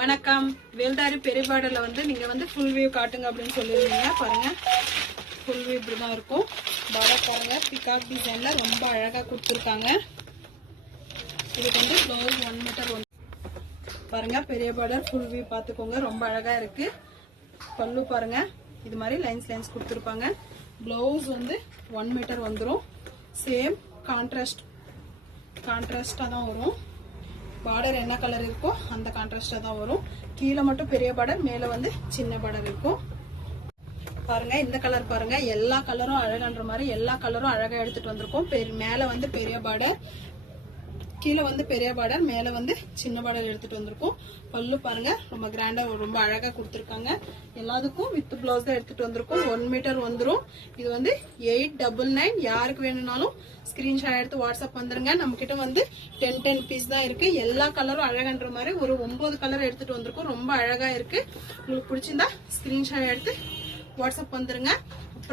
வணக்கம். வேல்தாரி பெரிய பார்டர்ல வந்து நீங்க வந்து ஃபுல் வியூ காட்டுங்க அப்படின்னு சொல்லிருந்தீங்க. பாருங்க, ஃபுல் வியூ இப்படிதான் இருக்கும். பார்டர் பாருங்க, பிகாக் டிசைன்ல ரொம்ப அழகா கொடுத்துருக்காங்க. இதுக்கு வந்து ப்ளவுஸ் 1 மீட்டர் பாருங்க. பெரிய பார்டர் ஃபுல் வியூ பாத்துக்கோங்க, ரொம்ப அழகா இருக்கு. பல்லு பாருங்க, இது மாதிரி லைன்ஸ் கொடுத்துருப்பாங்க. ப்ளவுஸ் வந்து 1 மீட்டர் வந்துடும். சேம் கான்ட்ராஸ்டா தான் வரும். பார்டர் என்ன கலர் இருக்கோ அந்த கான்ட்ராஸ்டா தான் வரும். கீழே மட்டும் பெரிய பார்டர், மேல வந்து சின்ன பார்டர் இருக்கும். பாருங்க, இந்த கலர் பாருங்க, எல்லா கலரும் அழகான்ற மாதிரி எல்லா கலரும் அழகா எடுத்துட்டு வந்திருக்கோம். மேல வந்து பெரிய பார்டர், கீழே வந்து பெரிய பார்டர், மேல வந்து சின்ன பார்டர் எடுத்துட்டு வந்திருக்கோம். பல்லு பாருங்க, ரொம்ப கிராண்டா ரொம்ப அழகா கொடுத்துருக்காங்க. எல்லாத்துக்கும் வித் பிளவுஸ் தான் எடுத்துட்டு வந்திருக்கோம். 1 மீட்டர் வந்துடும். இது வந்து 899. யாருக்கு வேணும்னாலும் ஸ்கிரீன்ஷாட் எடுத்து வாட்ஸ்அப் வந்துருங்க. நம்ம கிட்ட வந்து 10 பீஸ் தான் இருக்கு. எல்லா கலரும் அழகான்ற மாதிரி ஒரு 9 கலர் எடுத்துட்டு வந்திருக்கோம். ரொம்ப அழகா இருக்கு. உங்களுக்கு பிடிச்சிருந்தா ஸ்கிரீன்ஷாட் எடுத்து வாட்ஸ்அப் வந்துருங்க.